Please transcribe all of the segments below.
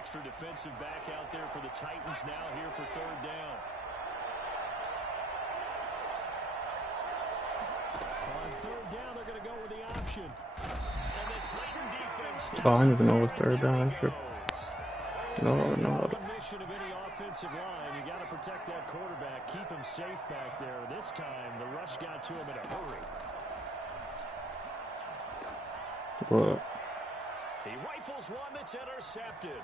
extra defensive back out there for the Titans now here for third down. On third down, they're going to go with the option. And the Titan defense. Oh, I don't even know what's third down. Sure. No. Mission of any offensive line, you got to protect that quarterback, keep him safe back there. This time, the rush got to him in a hurry. What? He rifles one that's intercepted.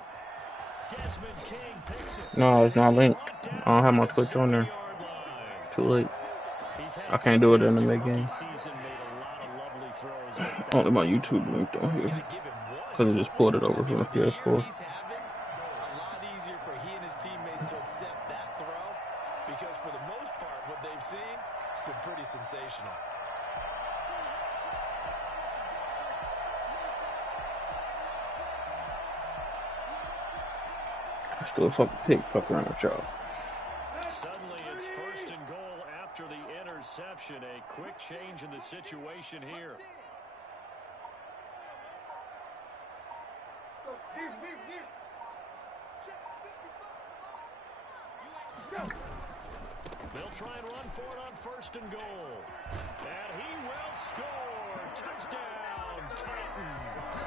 Desmond King picks it. No, it's not linked. I don't have my Twitch on there. Too late. I can't do it in the mid-game. Only my YouTube linked on here. Because I just pulled it over from the PS4. A lot easier for he and his teammates to accept that throw. Because for the most part, what they've seen, it's been pretty sensational. I still fuck around with y'all. Suddenly it's first and goal after the interception. A quick change in the situation here. They'll try and run for it on first and goal. And he will score. Touchdown, Titans.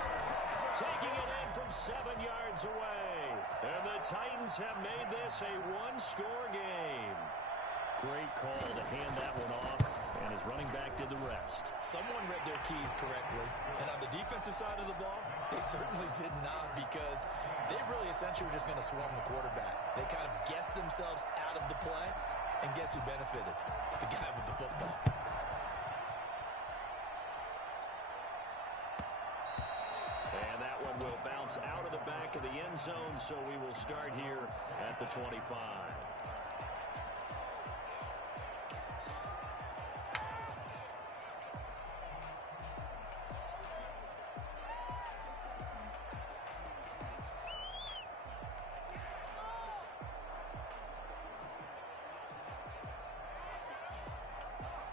Taking it in from 7 yards away. And the Titans have made this a one-score game. Great call to hand that one off, and his running back did the rest. Someone read their keys correctly, and on the defensive side of the ball, they certainly did not, because they really essentially were just going to swarm the quarterback. They kind of guessed themselves out of the play, and guess who benefited? The guy with the football. And that one will bounce out of the back of the end zone, so we will start here at the 25.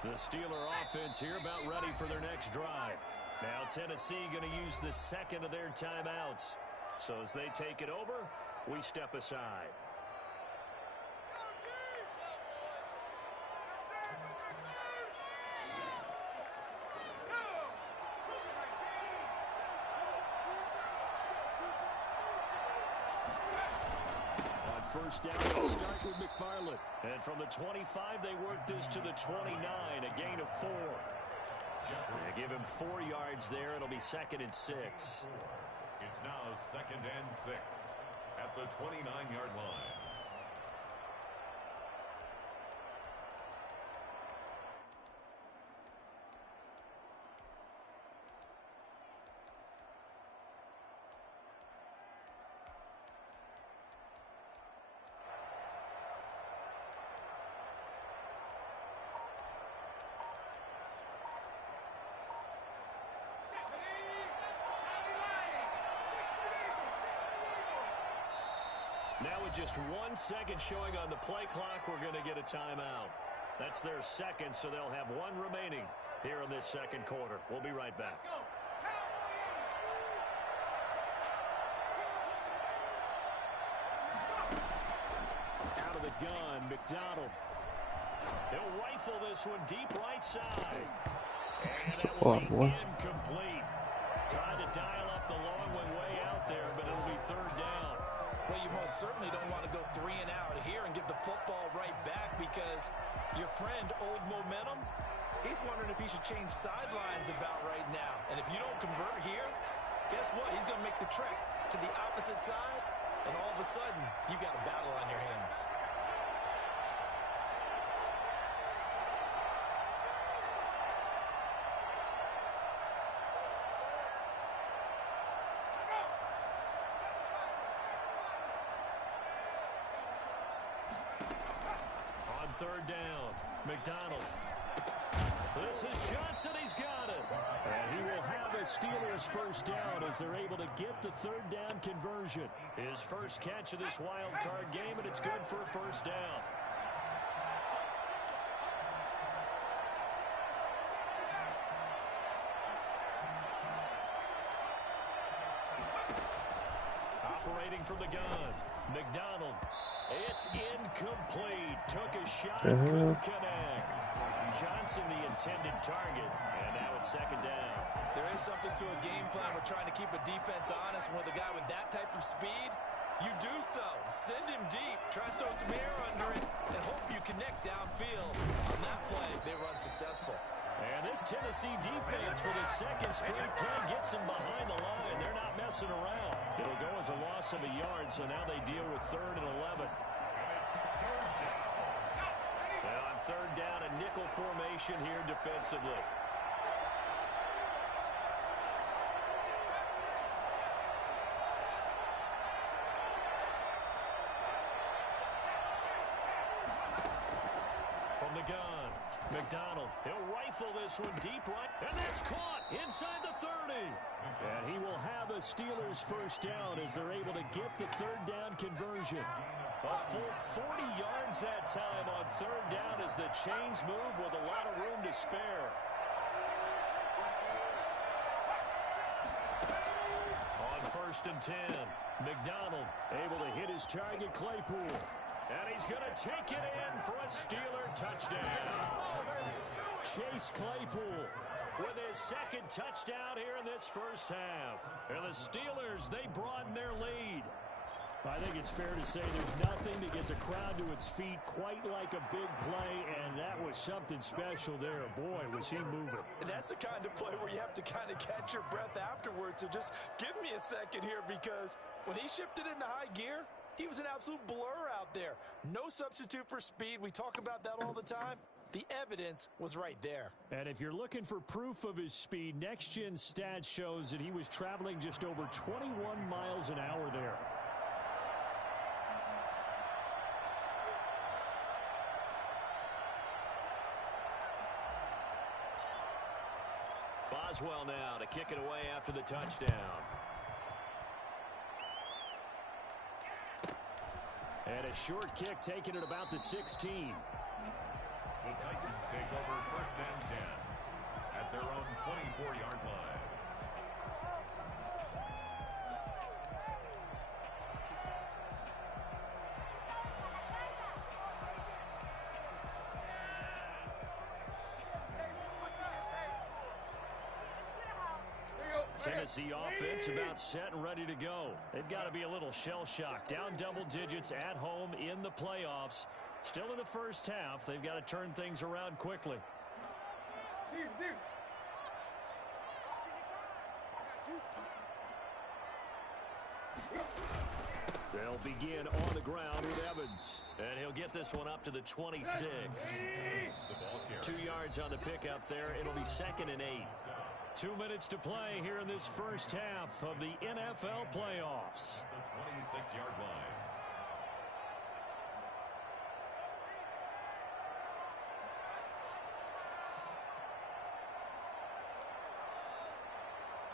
The Steeler offense here about ready for their next drive. Now Tennessee going to use the second of their timeouts. So as they take it over, we step aside. First down, they'll start with McFarland. And from the 25, they work this to the 29, a gain of 4. They give him 4 yards there. It'll be 2nd and 6. It's now 2nd and 6 at the 29-yard line. Now with just 1 second showing on the play clock, we're going to get a timeout. That's their second, so they'll have 1 remaining here in this second quarter. We'll be right back. Out of the gun, McDonald. He'll rifle this one deep right side. And that will be incomplete. Trying to dial up the long one way out there, but it'll be 3rd down. Well, you most certainly don't want to go 3 and out here and give the football right back, because your friend, Old Momentum, he's wondering if he should change sidelines about right now. And if you don't convert here, guess what? He's going to make the trek to the opposite side, and all of a sudden, you've got a battle on your hands. On 3rd down, McDonald. This is Johnson. He's got it. And he will have a Steelers first down as they're able to get the 3rd down conversion. His first catch of this wild card game, and it's good for a first down. Initiating from the gun. McDonald. It's incomplete. Took a shot. The hell? Couldn't connect. Johnson the intended target. And now it's second down. There is something to a game plan. We're trying to keep a defense honest. With a guy with that type of speed, you do so. Send him deep. Try to throw some air under it and hope you connect downfield. On that play, they run successful. And this Tennessee defense for the second straight play gets them behind the line. They're not messing around. It'll go as a loss of a yard, so now they deal with 3rd and 11. And on 3rd down, a nickel formation here defensively. From the gun, McDonald. He'll rifle this one deep right, and that's caught inside the 30. And he will have a Steelers first down as they're able to get the 3rd down conversion. A full 40 yards that time on 3rd down as the chains move with a lot of room to spare. On 1st and 10, McDonald able to hit his target, Claypool. And he's going to take it in for a Steeler touchdown. Chase Claypool with his 2nd touchdown here in this first half. And the Steelers, they broaden their lead. I think it's fair to say there's nothing that gets a crowd to its feet quite like a big play, and that was something special there. Boy, was he moving. And that's the kind of play where you have to kind of catch your breath afterwards. So just give me a second here, because when he shifted into high gear, he was an absolute blur out there. No substitute for speed. We talk about that all the time. The evidence was right there. And if you're looking for proof of his speed, Next Gen Stats shows that he was traveling just over 21 miles an hour there. Boswell now to kick it away after the touchdown. And a short kick taken at about the 16. The Titans take over 1st and 10 at their own 24-yard line. Tennessee offense about set and ready to go. They've got to be a little shell-shocked. Down double digits at home in the playoffs. Still in the first half. They've got to turn things around quickly. They'll begin on the ground with Evans. And he'll get this one up to the 26. 2 yards on the pickup there. It'll be 2nd and 8. 2 minutes to play here in this first half of the NFL playoffs. The 26-yard line.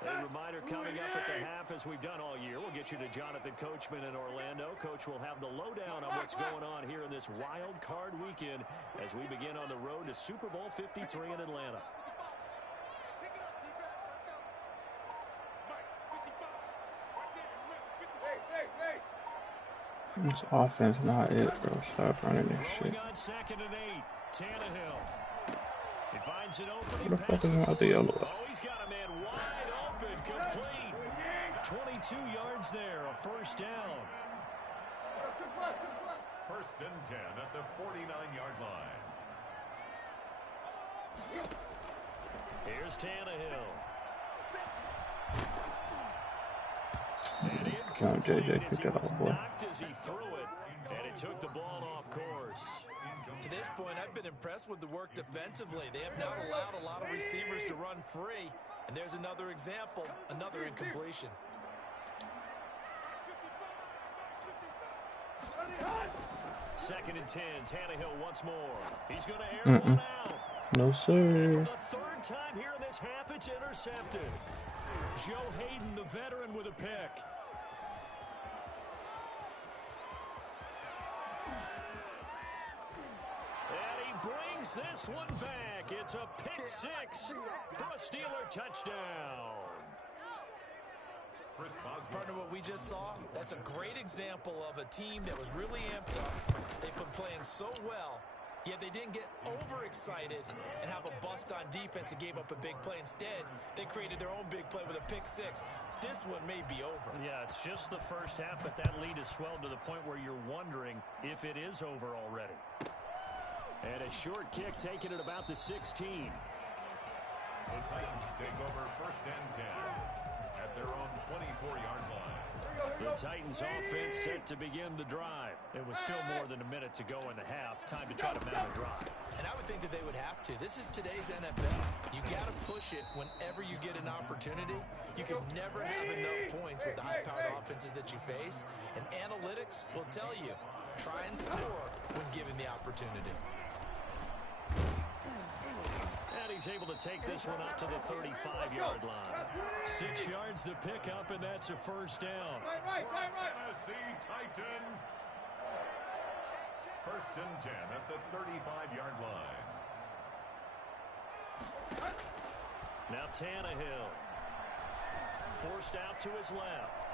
A reminder coming up at the half, as we've done all year. We'll get you to Jonathan Coachman in Orlando. Coach will have the lowdown on what's going on here in this wild card weekend as we begin on the road to Super Bowl 53 in Atlanta. This offense not it, bro. Stop running this shit. On 2nd and 8, Tannehill. He finds an opening. What the fuck is wrong with the yellow? Oh, he's got a man wide open, complete. 22 yards there, a first down. 1st and 10 at the 49-yard line. Here's Tannehill. And Come on, JJ, as pick he that was up, boy. knocked as he threw it, and it took the ball off course. To this point, I've been impressed with the work defensively. They have not allowed a lot of receivers to run free. And there's another example, another incompletion. Second and 10, Tannehill once more. He's going to air one out. No, And sir. for the 3rd time here in this half, it's intercepted. Joe Hayden, the veteran, with a pick. And he brings this one back. It's a pick 6 for a Steeler touchdown. Partner, what we just saw, that's a great example of a team that was really amped up. They've been playing so well, yet they didn't get overexcited and have a bust on defense and gave up a big play. Instead, they created their own big play with a pick six. This one may be over. Yeah, it's just the first half, but that lead has swelled to the point where you're wondering if it is over already. And a short kick taken at about the 16. The Titans take over 1st and 10 at their own 24-yard line. The Titans offense set to begin the drive. It was still more than a minute to go in the half. Time to try to mount a drive. And I would think that they would have to. This is today's NFL. You got to push it whenever you get an opportunity. You can never have enough points with the high-powered offenses that you face. And analytics will tell you, try and score when given the opportunity. And he's able to take this one up to the 35-yard line. 6 yards to pick up, and that's a first down. Tennessee Titan. 1st and 10 at the 35-yard line. Now Tannehill. Forced out to his left.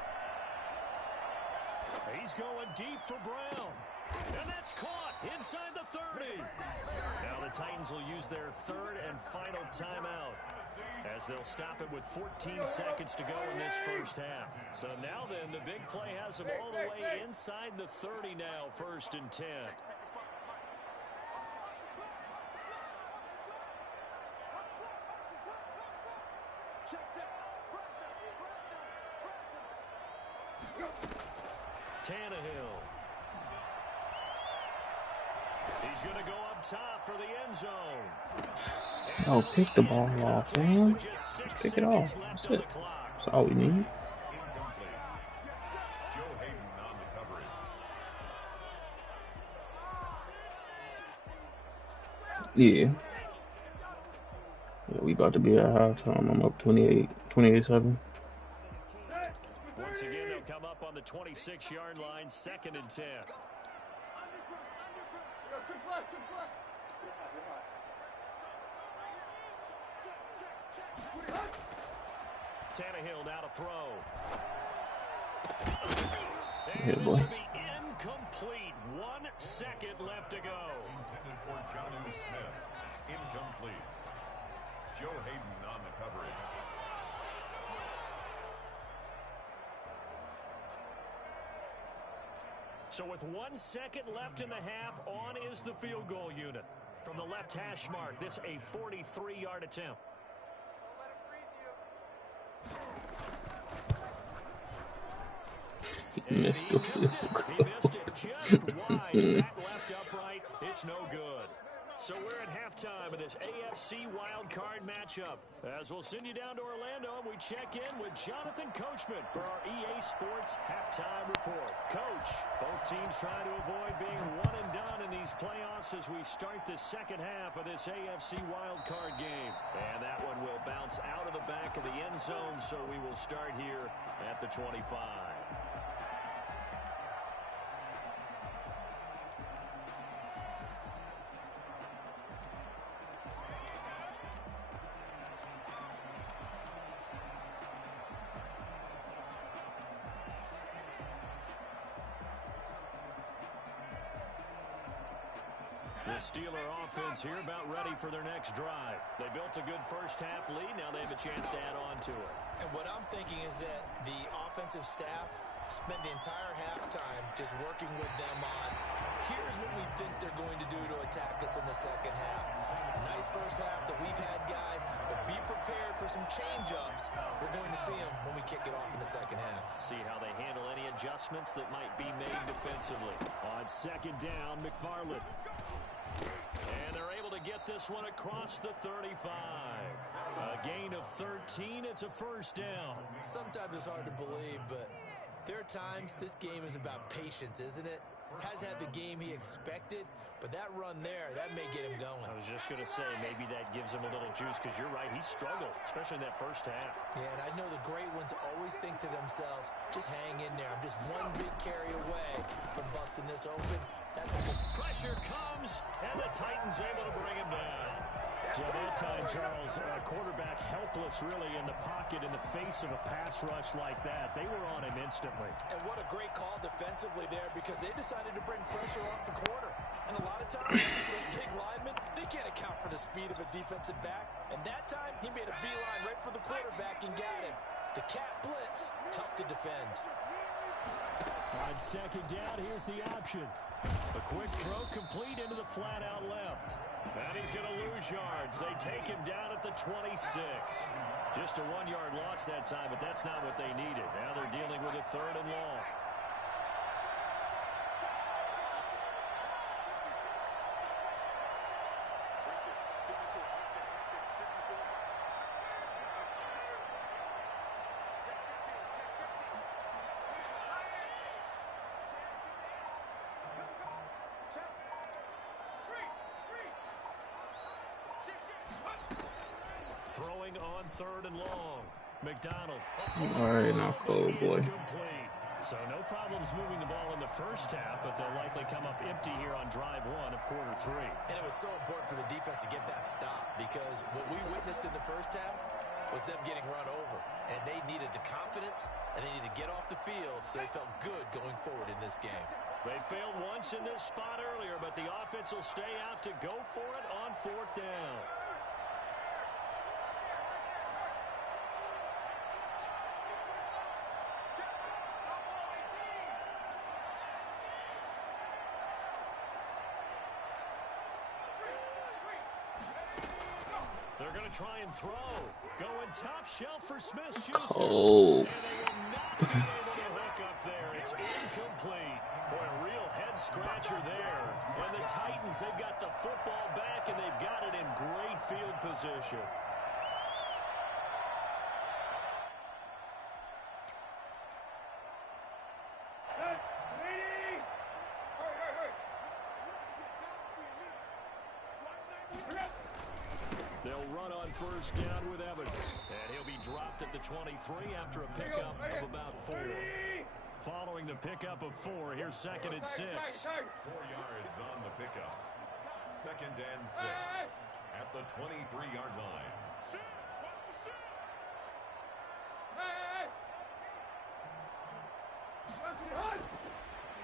He's going deep for Brown. And that's caught inside the 30. Now the Titans will use their 3rd and final timeout, as they'll stop it with 14 seconds to go in this first half. So now then, the big play has them all the way inside the 30 now, 1st and 10. Tannehill. He's going to go up top for the end zone. Oh, pick the ball off, man. Pick it off. That's it. That's all we need. Joe Hayden on the coverage. Yeah. We about to be at halftime. I'm up 28-7. Once again, they'll come up on the 26-yard line, 2nd and 10. Tannehill now to throw. And this will be incomplete. 1 second left to go. Intended for Jonnu Smith. Incomplete. Joe Hayden on the coverage. So with 1 second left in the half, on is the field goal unit. From the left hash mark, this a 43-yard attempt. He missed He missed it just wide. That left upright, it's no good. So we're at halftime of this AFC wildcard matchup. As we'll send you down to Orlando, and we check in with Jonathan Coachman for our EA Sports Halftime Report. Coach, both teams trying to avoid being one and done in these playoffs as we start the second half of this AFC wildcard game. And that one will bounce out of the back of the end zone, so we will start here at the 25. The Steeler offense here about ready for their next drive. They built a good first half lead. Now they have a chance to add on to it. And what I'm thinking is that the offensive staff spent the entire halftime just working with them on, here's what we think they're going to do to attack us in the second half. Nice first half that we've had, guys, but be prepared for some change-ups. We're going to see them when we kick it off in the second half. See how they handle any adjustments that might be made defensively. On 2nd down, McFarland. And they're able to get this one across the 35. A gain of 13. It's a first down. Sometimes it's hard to believe, but there are times this game is about patience, isn't it? Has had the game he expected, but that run there, that may get him going. I was just going to say, maybe that gives him a little juice, because you're right, he struggled, especially in that first half. Yeah, and I know the great ones always think to themselves, just hang in there. I'm just one big carry away from busting this open. That's a good pressure comes, and the Titans able to bring him down. So at that time, Charles, a quarterback helpless really in the pocket in the face of a pass rush like that. They were on him instantly. And what a great call defensively there, because they decided to bring pressure off the corner. And a lot of times, those big linemen, they can't account for the speed of a defensive back. And that time, he made a beeline right for the quarterback and got him. The cat blitz, tough to defend. On second down, here's the option. A quick throw complete into the flat out left. And he's going to lose yards. They take him down at the 26. Just a 1-yard loss that time, but that's not what they needed. Now they're dealing with a 3rd and long. Throwing on 3rd and long. McDonald. All right, now cold boy. So no problems moving the ball in the first half, but they'll likely come up empty here on drive 1 of quarter 3. And it was so important for the defense to get that stop, because what we witnessed in the first half was them getting run over. And they needed the confidence, and they needed to get off the field so they felt good going forward in this game. They failed once in this spot earlier, but the offense will stay out to go for it on 4th down. They're going to try and throw. Going top shelf for Smith-Schuster. Oh. And they will not be able to hook up there. It's incomplete. Boy, a real head-scratcher there. And the Titans, they've got the football back, and they've got it in great field position. They'll run on 1st down with Evans. And he'll be dropped at the 23 after a pickup of about 4. Following the pickup of 4, here's 2nd and 6. 4 yards on the pickup. 2nd and 6 at the 23-yard line.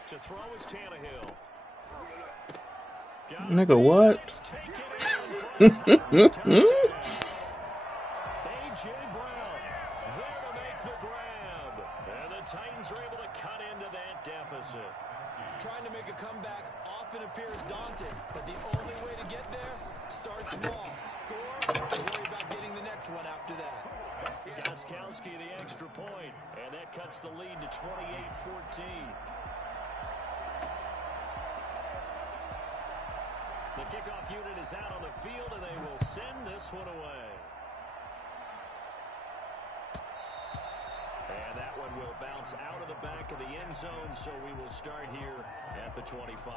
To throw is Tannehill. Nigga, what? A.J. Brown there to make the grab. And the Titans are able to cut into that deficit. Trying to make a comeback often appears daunting, but the only way to get there, start small, score, and worry about getting the next one after that. Gostkowski the extra point, and that cuts the lead to 28-14. The kickoff unit is out on the field, and they will send this one away. And that one will bounce out of the back of the end zone, so we will start here at the 25.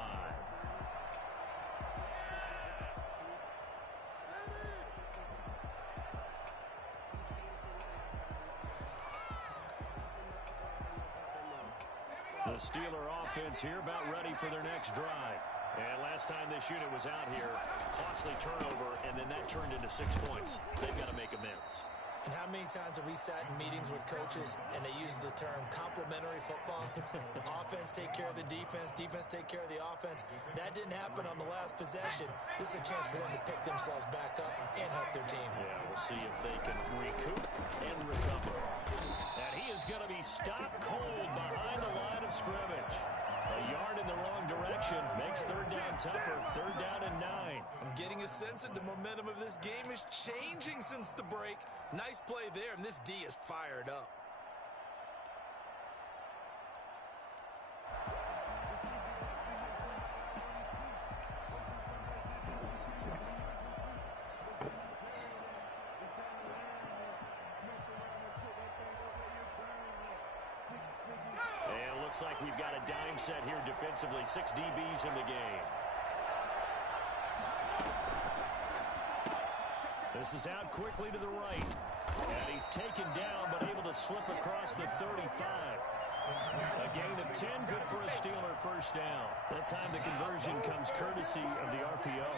The Steeler offense here about ready for their next drive. And last time this unit was out here, costly turnover, and then that turned into 6 points. They've got to make amends. And how many times have we sat in meetings with coaches and they use the term complementary football? Offense take care of the defense, defense take care of the offense. That didn't happen on the last possession. This is a chance for them to pick themselves back up and help their team. Yeah, we'll see if they can recoup and recover. And he is going to be stopped cold behind the line of scrimmage. A yard in the wrong direction makes 3rd down tougher. 3rd down and 9. I'm getting a sense that the momentum of this game is changing since the break. Nice play there, and this D is fired up. And it looks like we've got a dime set here defensively. 6 DBs in the game. This is out quickly to the right. And he's taken down, but able to slip across the 35. A gain of 10, good for a Steeler 1st down. That time the conversion comes courtesy of the RPO.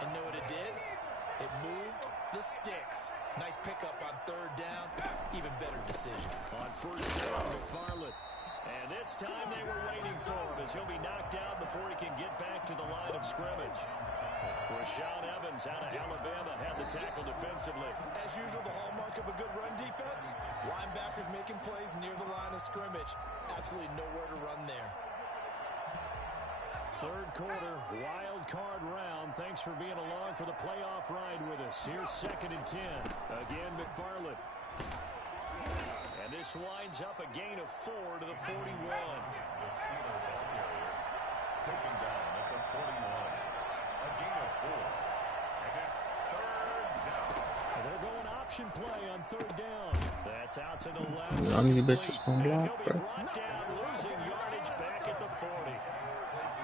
And know what it did? It moved the sticks. Nice pickup on third down. Even better decision. On first down, McFarland. And this time they were waiting for him as he'll be knocked out before he can get back to the line of scrimmage. Rashaan Evans out of Alabama had the tackle defensively. As usual, the hallmark of a good run defense. Linebackers making plays near the line of scrimmage. Absolutely nowhere to run there. Third quarter, wild card round. Thanks for being along for the playoff ride with us. Here's 2nd and 10. Again, McFarland. And this winds up a gain of 4 to the 41. The Steelers ball carrier taken down at the 41. A gain of 4. And it's third down. They're going option play on third down. That's out to the left. None of you bitches gonna And he'll block, be bro. brought down, losing yardage back at the 40.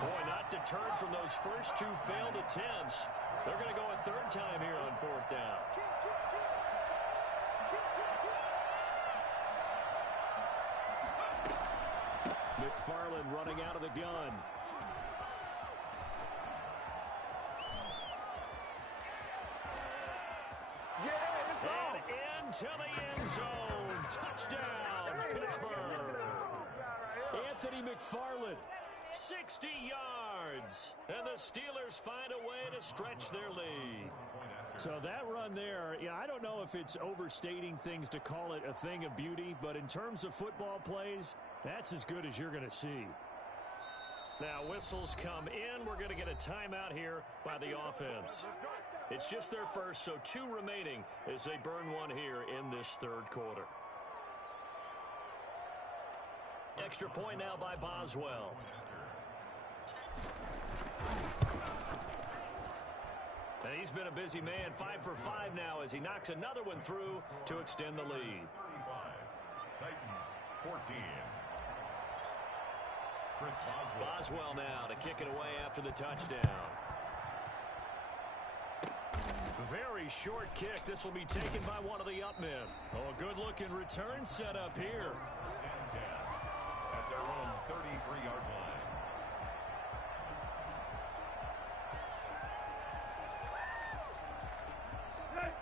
Boy, not deterred from those first 2 failed attempts. They're going to go a third time here on 4th down. McFarland running out of the gun. And into the end zone. Touchdown, Pittsburgh. Anthony McFarland, 60 yards. And the Steelers find a way to stretch their lead. So that run there, yeah, I don't know if it's overstating things to call it a thing of beauty, but in terms of football plays, that's as good as you're going to see. Now whistles come in. We're going to get a timeout here by the offense. It's just their first, so 2 remaining as they burn one here in this third quarter. Extra point now by Boswell. And he's been a busy man, 5 for 5 now as he knocks another one through to extend the lead. 35. Titans 14. Chris Boswell now to kick it away after the touchdown. Very short kick. This will be taken by one of the up men. Oh, a good-looking return set up here. Stand 10 at their own 33-yard line.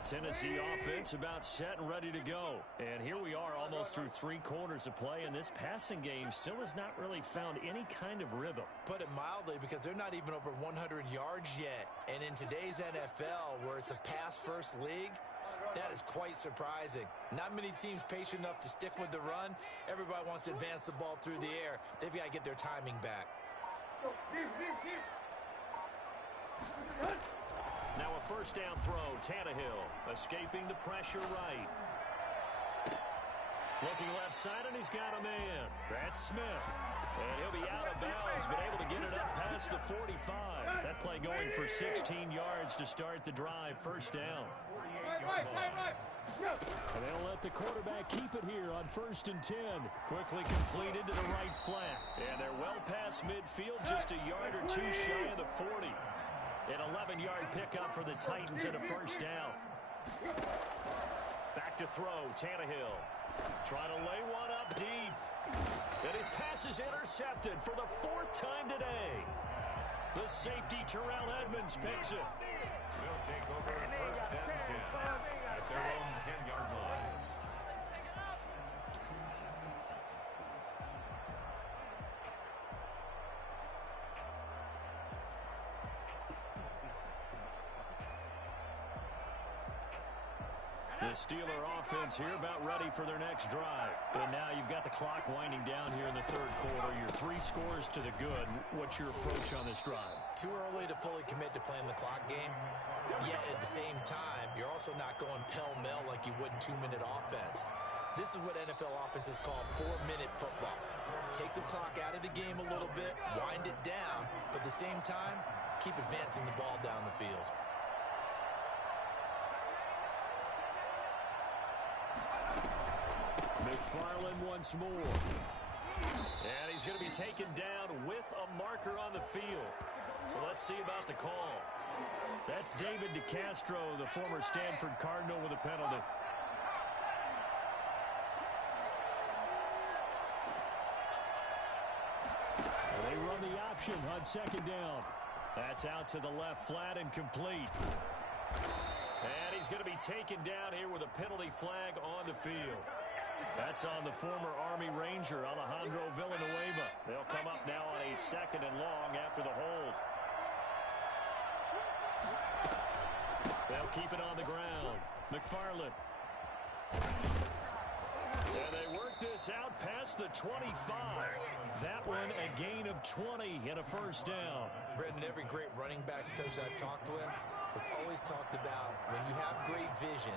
Tennessee offense about set and ready to go. And here we are almost through 3 quarters of play, and this passing game still has not really found any kind of rhythm. Put it mildly, because they're not even over 100 yards yet. And in today's NFL, where it's a pass-first league, that is quite surprising. Not many teams patient enough to stick with the run. Everybody wants to advance the ball through the air. They've got to get their timing back. Now a first down throw. Tannehill escaping the pressure right. Looking left side, and he's got a man. That's Smith. And he'll be out of bounds, but able to get it up past the 45. That play going for 16 yards to start the drive. First down. And they'll let the quarterback keep it here on 1st and 10. Quickly completed to the right flat. And they're well past midfield, just a yard or 2 shy of the 40. An 11-yard pickup for the Titans and a first down. Back to throw, Tannehill. Trying to lay one up deep. And his pass is intercepted for the 4th time today. The safety, Terrell Edmonds, picks it. They'll take over 1st and 10 at their own 10-yard line. The Steeler offense here about ready for their next drive. And now you've got the clock winding down here in the third quarter. Your 3 scores to the good. What's your approach on this drive? Too early to fully commit to playing the clock game. Yet at the same time, you're also not going pell-mell like you would in 2-minute offense. This is what NFL offenses call 4-minute football. Take the clock out of the game a little bit, wind it down, but at the same time, keep advancing the ball down the field. McFarland once more. And he's going to be taken down with a marker on the field. So let's see about the call. That's David DeCastro, the former Stanford Cardinal, with a penalty. They run the option on 2nd down. That's out to the left flat and complete. And he's going to be taken down here with a penalty flag on the field. That's on the former Army Ranger, Alejandro Villanueva. They'll come up now on a 2nd and long after the hold. They'll keep it on the ground. McFarland. And they work this out past the 25. That one a gain of 20 and a first down. Brendan, every great running backs coach I've talked with has always talked about when you have great vision,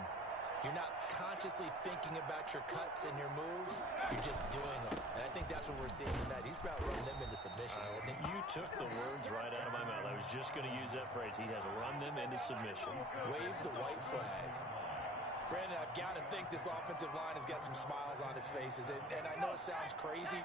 you're not consciously thinking about your cuts and your moves. You're just doing them. And I think that's what we're seeing tonight. He's about running them into submission, hasn't he? You took the words right out of my mouth. I was just going to use that phrase. He has run them into submission. Wave the white flag. Brandon, I've got to think this offensive line has got some smiles on its faces. And I know it sounds crazy,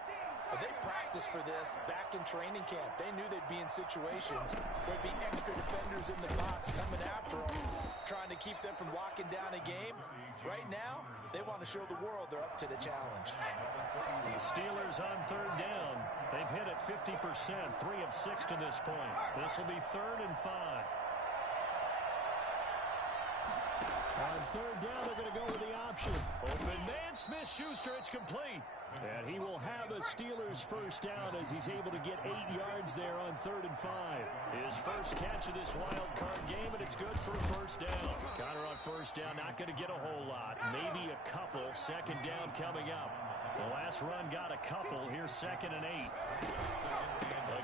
but they practiced for this back in training camp. They knew they'd be in situations where there'd be extra defenders in the box coming after them, trying to keep them from locking down a game. Right now, they want to show the world they're up to the challenge. The Steelers on 3rd down. They've hit it 50%, 3 of 6 to this point. This will be 3rd and 5. On 3rd down, they're going to go with the option. Open man, Smith-Schuster, it's complete. And he will have a Steelers first down as he's able to get 8 yards there on 3rd and 5. His first catch of this wild card game, and it's good for a first down. Connor on first down, not going to get a whole lot. Maybe a couple. 2nd down coming up. The last run got a couple. Here's 2nd and 8.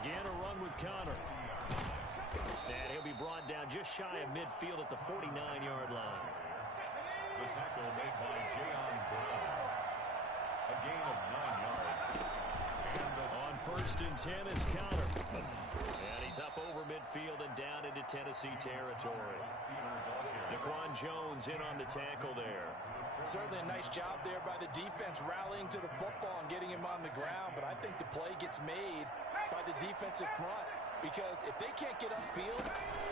Again, a run with Connor. And he'll be brought down just shy of midfield at the 49-yard line. The tackle made by Jayon Brown. A gain of 9 yards. And on 1st and 10 is Connor. And he's up over midfield and down into Tennessee territory. Daquan Jones in on the tackle there. Certainly a nice job there by the defense rallying to the football and getting him on the ground, but I think the play gets made by the defensive front. Because if they can't get upfield,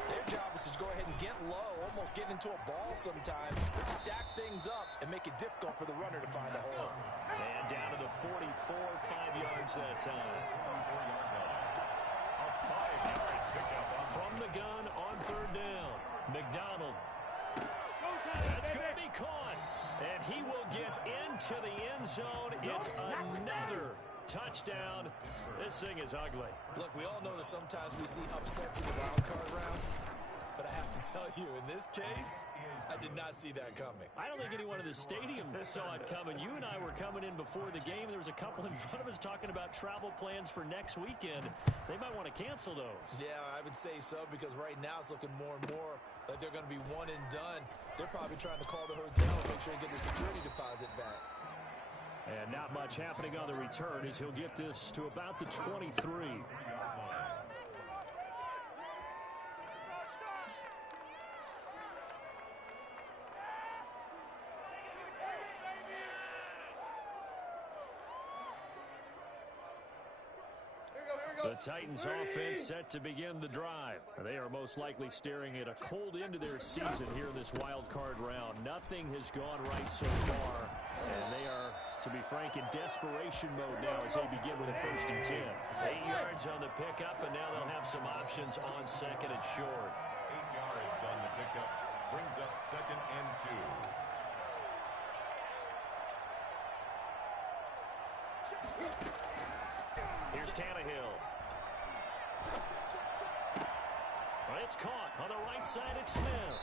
their job is to go ahead and get low, almost get into a ball sometimes, stack things up, and make it difficult for the runner to find a hole. And down to the 44, 5 yards that time. a 5-yard pickup From the gun on 3rd down. McDonald. That's going to be caught. And he will get into the end zone. It's another touchdown. This thing is ugly. Look, we all know that sometimes we see upsets in the wild card round, but I have to tell you, in this case, I did not see that coming. I don't think anyone in the stadium saw it coming. You and I were coming in before the game. There was a couple in front of us talking about travel plans for next weekend. They might want to cancel those. Yeah, I would say so, because right now it's looking more and more like they're going to be one and done. They're probably trying to call the hotel and make sure they get their security deposit back. And not much happening on the return as he'll get this to about the 23. The Titans offense set to begin the drive. They are most likely staring at a cold end to their season here in this wild card round. Nothing has gone right so far, and they are, to be frank, in desperation mode now as they begin with a 1st and 10. 8 yards on the pickup, and now they'll have some options on 2nd and short. 8 yards on the pickup brings up 2nd and 2. Here's Tannehill. It's caught on the right side. It's Smith.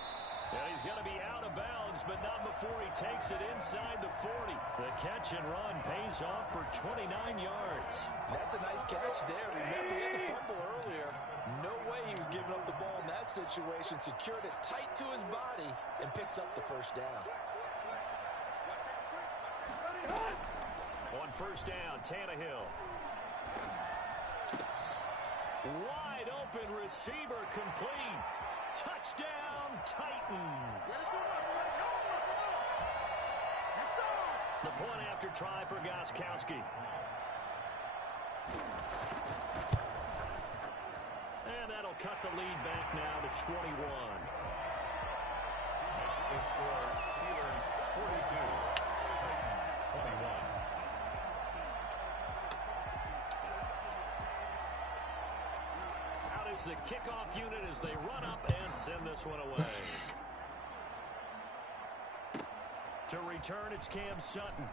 And he's going to be out of bounds, but not before he takes it inside the 40. The catch and run pays off for 29 yards. That's a nice catch there. Remember, he had the fumble earlier. No way he was giving up the ball in that situation. Secured it tight to his body and picks up the first down. On 1st down, Tannehill. Wide open receiver complete. Touchdown, Titans. The point after try for Gostkowski. And that'll cut the lead back now to 21. Makes the score Steelers 42, Titans 21. Out is the kickoff unit as they run up and send this one away. To return, it's Cam Sutton.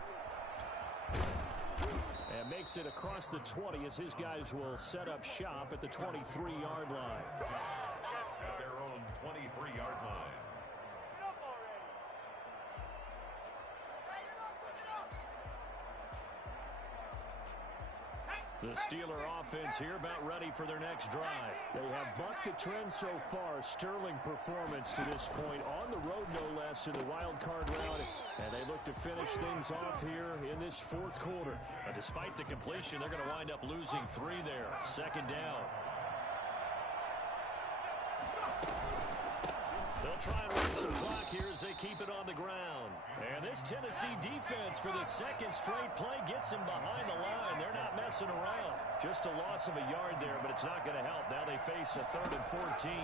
And makes it across the 20 as his guys will set up shop at the 23-yard line. At their own 23-yard line. The Steeler offense here about ready for their next drive. They have bucked the trend so far. Sterling performance to this point on the road, no less, in the wild card round. And they look to finish things off here in this fourth quarter. But despite the completion, they're going to wind up losing 3 there. Second down. They'll try and run some clock here as they keep it on the ground. And this Tennessee defense for the second straight play gets them behind the line. They're not messing around. Just a loss of a yard there, but it's not going to help. Now they face a 3rd and 14.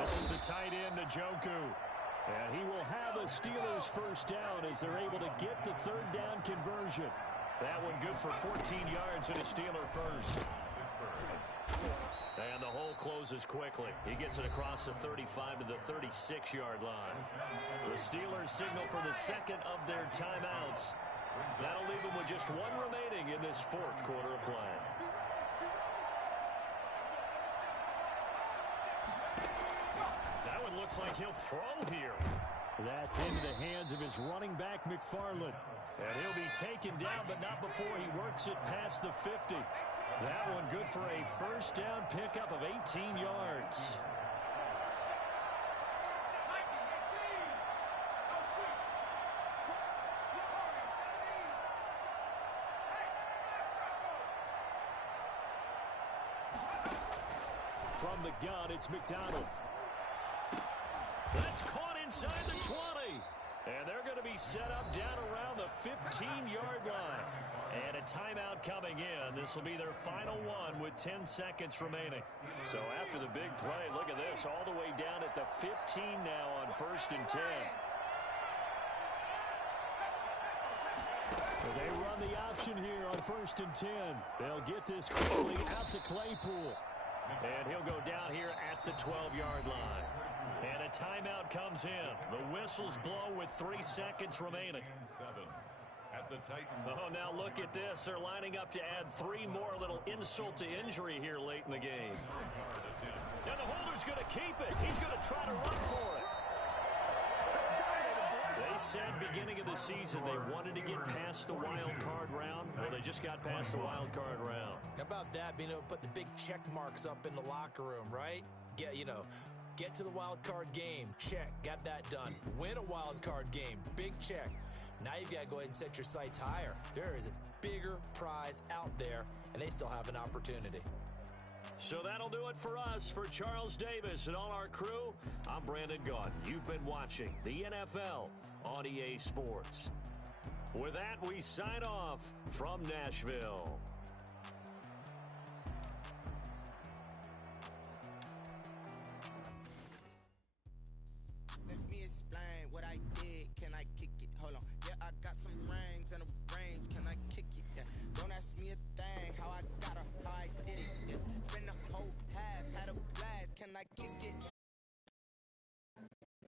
This is the tight end, Njoku. And he will have a Steelers first down as they're able to get the 3rd down conversion. That one good for 14 yards and a Steeler first. And the hole closes quickly. He gets it across the 35 to the 36-yard line. The Steelers signal for the second of their timeouts. That'll leave them with just 1 remaining in this fourth quarter of play. That one looks like he'll throw here. That's into the hands of his running back, McFarland. And he'll be taken down, but not before he works it past the 50. That one good for a first down pickup of 18 yards. From the gun, it's McDonald. That's caught inside the 20. And they're going to be set up down around the 15-yard line. And a timeout coming in. This will be their final one with 10 seconds remaining. So after the big play, look at this, all the way down at the 15 now on 1st and 10. So they run the option here on 1st and 10. They'll get this quickly out to Claypool. And he'll go down here at the 12-yard line. And a timeout comes in. The whistles blow with 3 seconds remaining. 7 at the Titans. Oh, now look at this. They're lining up to add 3 more, little insult to injury here late in the game. And the holder's going to keep it. He's going to try to run for it. They said beginning of the season they wanted to get past the wild card round. Well, they just got past the wild card round. How about that, being able to put the big check marks up in the locker room, right? Get to the wild card game. Check. Got that done. Win a wild card game. Big check. Now you've got to go ahead and set your sights higher. There is a bigger prize out there, and they still have an opportunity. So that'll do it for us. For Charles Davis and all our crew, I'm Brandon Gaudin. You've been watching the NFL on EA Sports. With that, we sign off from Nashville.